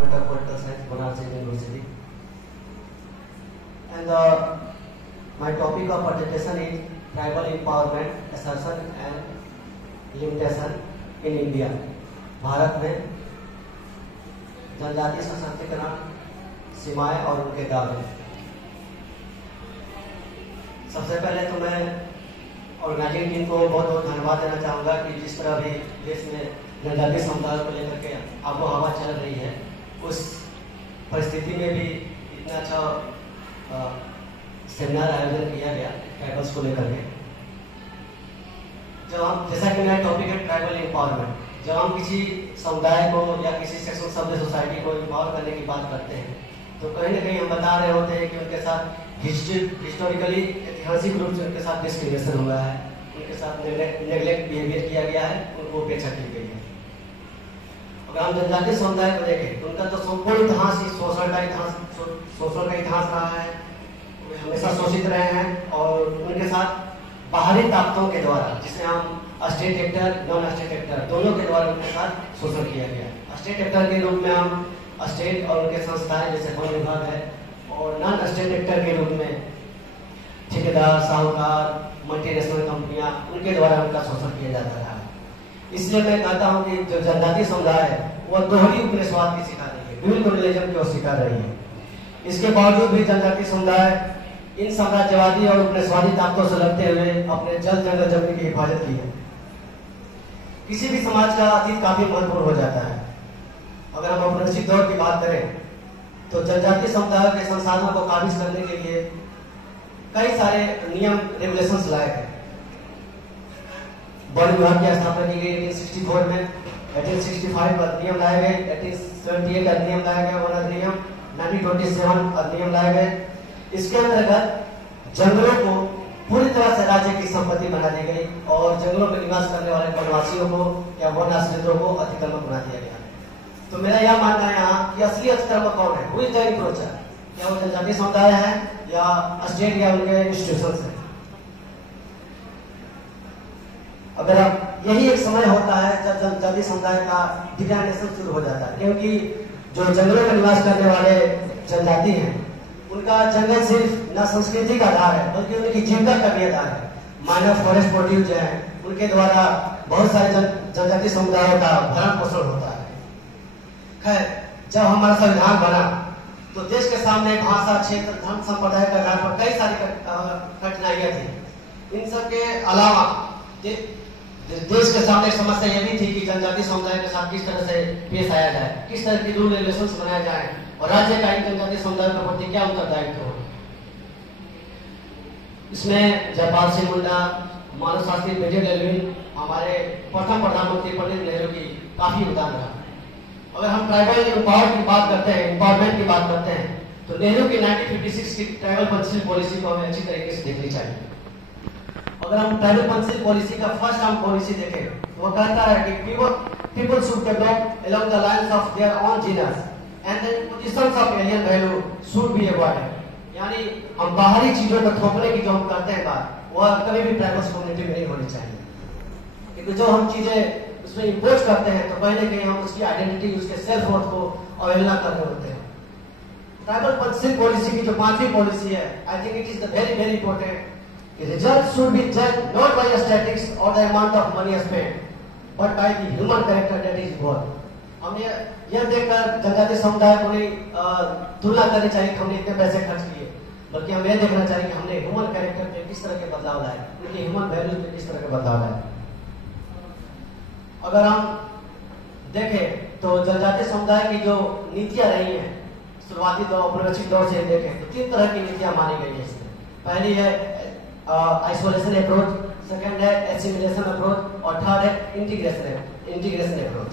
Department of Political Science, Banaras University. And my topic of presentation is tribal empowerment, assertion and limitation in India. Bharat में जनजातीय सशक्तिकरण, सीमाएं और उनके दावे। सबसे पहले तो मैं ऑर्गेनाइजिंग टीम को बहुत बहुत धन्यवाद देना चाहूँगा कि जिस तरह भी देश में जनजातीय समुदाय को लेकर के आबो हवा चल रही है, उस परिस्थिति में भी इतना अच्छा सेमिनार आयोजन किया गया ट्राइबल्स को लेकर के। जब हम, जैसा कि मेरा टॉपिक है ट्राइबल एम्पावरमेंट, जब हम किसी समुदाय को या किसी सेक्शन ऑफ द सोसाइटी को एम्पावर करने की बात करते हैं तो कहीं ना कहीं हम बता रहे होते हैं कि उनके साथ हिस्टोरिकली ऐतिहासिक रूप से उनके साथ डिस्क्रिमिनेशन हुआ है, उनके साथ नेग्लेक्ट बिहेवियर किया गया है, उनको उपेक्षा की गई है। अगर हम जनजातीय समुदाय को देखें तो उनका तो संपूर्ण इतिहास ही शोषण का इतिहास रहा है। वे हमेशा शोषित रहे हैं और उनके साथ बाहरी ताकतों के द्वारा, जिसे हम state actor, non state actor, दोनों के द्वारा उनके साथ शोषण किया गया। स्टेट एक्टर के रूप में हम स्टेट और उनके संस्थाएं जैसे वन विभाग है, और नॉन स्टेट एक्टर के रूप में ठेकेदार, साहूकार, मल्टीनेशनल कंपनियां, उनके द्वारा उनका शोषण किया जाता था। इसलिए मैं कहता हूं कि जो जनजातीय समुदाय है वह दोहरी उपनिवेशवाद की शिकार रही है, ड्यूल कॉलोनियलिज्म की ओर शिकार रही है। इसके बावजूद भी जनजातीय समुदाय इन साम्राज्यवादी और उपनिवेशवादी ताकतों से लड़ते हुए अपने जल जंगल जमीन की हिफाजत की है। किसी भी समाज का अतीत काफी महत्वपूर्ण हो जाता है। अगर हम औपनिवेशिक दौर की बात करें तो जनजातीय समुदाय के संसाधनों को काबिज करने के लिए कई सारे नियम रेगुलेशंस लाए गए। वन विभाग की स्थापना की गई 1864 में, 1865 का नियम लाए गए, 1878 का नियम लाया गया, वन अधिनियम, 1927 अधिनियम लाए गए। इसके अंतर्गत जंगलों को पूरी तरह से राज्य की संपत्ति बना दी गई और जंगलों में निवास करने वाले वनवासियों को या वन आश्रितों को अतिक्रमण बना दिया गया। तो मेरा यह मानना है यहाँ कि असली अतिक्रमण कौन है, हु इज द एंक्रोचर? क्या वो जनजातीय समुदाय है या स्टेट या उनके इंस्टीट्यूशंस है? अगर आप, यही एक समय होता है जब जनजातीय समुदाय का डिक्लाइनेशन शुरू हो जाता है, क्योंकि जो जंगलों में निवास करने वाले जनजाति हैं उनका जंगल सिर्फ न संस्कृति का आधार है बल्कि उनकी जीविका का भी आधार है। माइनर फॉरेस्ट प्रोड्यूस जो है उनके द्वारा बहुत सारे जनजातीय समुदायों का भरण पोषण होता है। खैर, जब हमारा संविधान बना तो देश के सामने भाषा, क्षेत्र, धर्म, संप्रदाय के आधार पर कई सारी कठिनाइयां थी। इन सब के अलावा देश के सामने एक समस्या यह भी थी कि जनजातीय समुदाय के साथ किस तरह से पेश आया जाए, किस तरह की रूल रेगुलेशंस बनाए जाए और राज्य का इन जनजातीय समुदाय के प्रति क्या उत्तरदायित्व हो। इसमें जयपाल सिंह मुंडा, मानव शास्त्री मेजर एल्विन, हमारे प्रथम प्रधानमंत्री पंडित नेहरू की काफी योगदान रहा। अगर हम ट्राइबल एम्पावर की बात करते हैं, एम्पावरमेंट की बात करते हैं, तो नेहरू की 1956 की ट्राइबल पंचिल पॉलिसी को हमें अच्छी तरीके से देखनी चाहिए। अगर हम ट्राइबल पंचिल पॉलिसी का फर्स्ट टर्म पॉलिसी देखें तो वो कहता है कि people should develop along the lines of their own genus and then positions of alien value should be avoided। यानी हम बाहरी चीजों को थोपने की जो हम करते हैं बात, वह कभी भी ट्राइबल कम्युनिटी में नहीं होनी चाहिए, क्योंकि जो हम चीजें उसमें इम्पोज करते हैं तो पहले कहीं हम उसकी आइडेंटिटी, उसके सेल्फ वर्थ को अवहेलना कर रहे होते हैं। ट्राइबल पंचिल पॉलिसी की जो 5वीं पॉलिसी है, I think it is the very very important. Results should be judged not by statistics or the amount of money spent, but by the human character that is involved। हमें यह देखकर जनजातीय समुदाय को नहीं तुलना करनी चाहिए कि हमने इतने पैसे खर्च किए, बल्कि हमें यह देखना चाहिए कि हमने ह्यूमन कैरेक्टर पे किस तरह के बदलाव लाए, उनके ह्यूमन वैल्यूज पे किस तरह के बदलाव लाए। अगर हम देखें तो जनजातीय समुदाय की जो नीतियां रही हैं शुरुआती दौर, औपनिवेशिक दौर से देखें तो 3 तरह की नीतियां मानी गई है इसमें। पहली है आइसोलेशन अप्रोच, सेकंड है एसिमिलेशन अप्रोच और थर्ड है इंटीग्रेशन अप्रोच।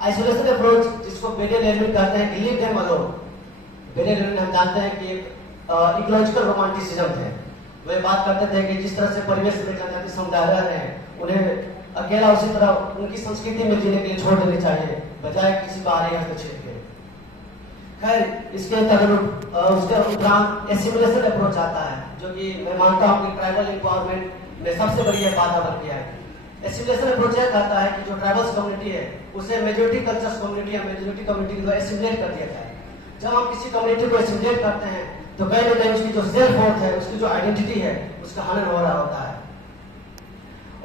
आइसोलेशन अप्रोच, जिसको बेडेल एल्विन कहते हैं, लीव देम अलोन। बेडेल एल्विन हम जानते हैं कि इकोलॉजिकल रोमांटिसिज्म थे। वे बात करते थे कि जिस तरह से परिवेश में जनजातीय समुदाय रह रहे हैं उन्हें अकेला उसी तरह उनकी संस्कृति में जीने के लिए छोड़ देनी चाहिए बजाय किसी बाहरी हस्तक्षेप के। खैर, इसके तदनुरूप उसके उपरांत एसिमिलेशन अप्रोच आता है, जो कि मैं मानता हूं कि ट्राइबल एम्पावरमेंट में सबसे बड़ी बाधा बन गया है। एसिमुलेशन प्रोजेक्ट आता है कि जो ट्राइबल्स कम्युनिटी है उसे मेजोरिटी कल्चर्स कम्युनिटी या मेजोरिटी कम्युनिटी के द्वारा एसिमुलेट कर दिया जाए। जब हम किसी कम्युनिटी को एसिमुलेट करते हैं तो कहीं ना कहीं उसकी जो सेल्फ वर्थ है, उसकी जो आइडेंटिटी है, उसका हनन हो रहा होता है।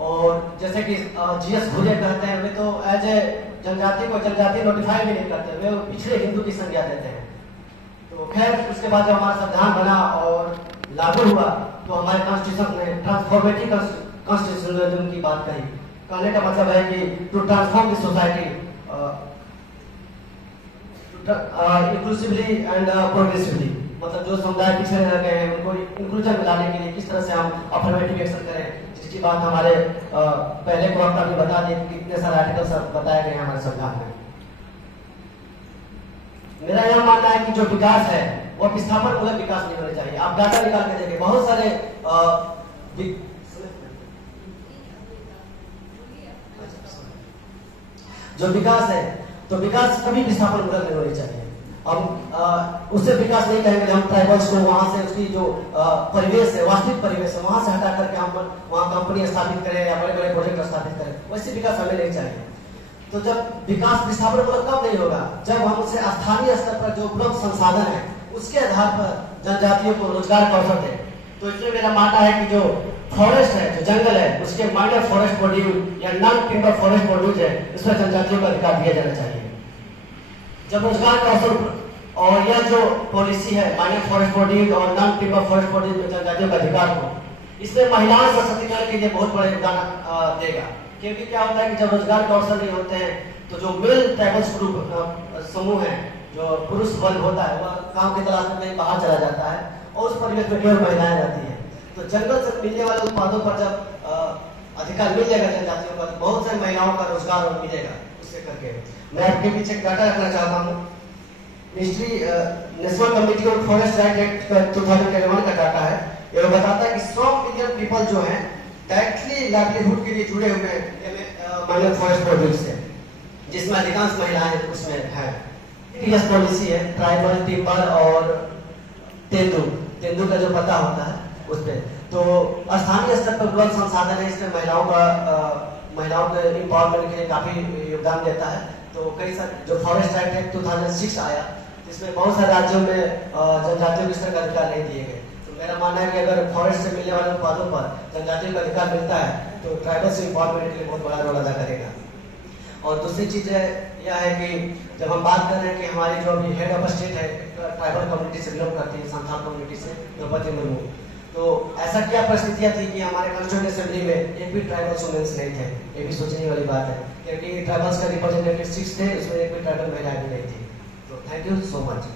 और जैसे कि जीएस भूरे कहते हैं, वे तो एज ए जनजाति को जनजाति नोटिफाई भी नहीं करते, वे पिछड़े हिंदू की संज्ञा देते हैं। तो खैर उसके बाद जब हमारा संविधान बना और लागू हुआ तो हमारे कॉन्स्टिट्यूशन ने ट्रांसफॉर्मेटिव कॉन्स्टिट्यूशनलिज्म की बात कही। कहने का मतलब है कि to transform the society inclusively and progressively, मतलब जो समुदाय पिछड़े रह गए हैं उनको इंक्लूजन में लाने के लिए किस तरह से हम अफर्मेटिव एक्शन करें, जिसकी बात हमारे पहले को वक्ता भी बता दें, कितने सारे आर्टिकल्स बताए गए हैं हमारे संविधान में। मेरा यह मानना है कि जो विकास है वो विस्थापन मूलक विकास नहीं होना चाहिए। आप डाटा निकाल के देखिए, बहुत सारे जो विकास है तो विकास कभी विस्थापन मूलक नहीं होनी चाहिए। हम उससे विकास नहीं कहेंगे हम ट्राइबल्स को वहां से उसकी जो परिवेश है, वास्तविक परिवेश है, वहां से हटा करके हम वहां कंपनी स्थापित करें या बड़े बड़े प्रोजेक्ट स्थापित करें, वैसे विकास हमें नहीं चाहिए। तो जब विकास विस्थापन मूलक कब नहीं होगा, जब हम उसे स्थानीय स्तर पर जो उपलब्ध संसाधन है उसके आधार पर जनजातियों को रोजगार का अवसर दें। तो इसलिए मेरा मानना है कि जो फॉरेस्ट है, जो जंगल है, उसके माइनर फॉरेस्ट प्रोड्यूस या नॉन टिम्बर फॉरेस्ट प्रोड्यूस है, इसमें जनजातियों को अधिकार दिया जाना चाहिए। जब रोजगार का अवसर और यह जो पॉलिसी है माइनर फॉरेस्ट प्रोड्यूस और नॉन टिम्बर फॉरेस्ट प्रोड्यूस में जनजातियों का अधिकार हो, इसमें महिलाओं का सशक्तिकरण के लिए बहुत बड़े योगदान देगा। क्योंकि क्या होता है कि जब रोजगार के अवसर नहीं होते हैं तो जो मेल ट्राइबल्स ग्रुप समूह है, जो पुरुष वर्ग होता है, वह काम की तलाश में कहीं बाहर चला जाता है और उस परिवेश में केवल महिलाएं रहती है। तो जंगल से मिलने वाले उत्पादों पर जब अधिकार मिल जाएगा जनजातियों का, तो बहुत सारी महिलाओं का रोजगार और मिलेगा उससे करके। मैं आपके पीछे डाटा रखना चाहता हूँ। Ministry national committee on forest right act 2011 का डाटा है। ये बताता है कि 100 मिलियन पीपल जो हैं डायरेक्टली लाइवलीहुड के लिए जुड़े हुए हैं माइनर फॉरेस्ट प्रोड्यूस से, जिसमें अधिकांश महिलाएं उसमें है। यह पॉलिसी है ट्राइबल, टिम्बर और तेंदू का जो पता होता है उस पर। तो स्थानीय स्तर पर उपलब्ध संसाधन है, इसमें महिलाओं के एम्पावरमेंट के लिए काफी योगदान देता है। तो कई सारे जो फॉरेस्ट एक्ट है 2006 आया, जिसमें बहुत सारे राज्यों में जनजातियों को इस तरह का अधिकार नहीं दिए गए। तो मेरा मानना है कि अगर फॉरेस्ट से मिलने वाले उत्पादों पर जनजातियों का अधिकार मिलता है तो ट्राइबल्स एम्पावरमेंट के लिए बहुत बड़ा रोल अदा करेगा। और दूसरी चीज यह है कि जब हम बात कर रहे हैं कि हमारी जो अभी हेड ऑफ स्टेट है ट्राइबल कम्युनिटी से बिलोंग करती है, संथाल कम्युनिटी से, द्रौपदी मुर्मू, तो ऐसा क्या परिस्थितियां थी कि हमारे कॉन्स्टिट्यूएंट असेंबली में एक भी ट्राइबल वुमेन्स नहीं थे। ये भी सोचने वाली बात है, क्योंकि ट्राइबल्स का रिप्रेजेंटेटिव 6 थे, उसमें एक भी ट्राइबल महिला भी नहीं थी। तो थैंक यू सो मच।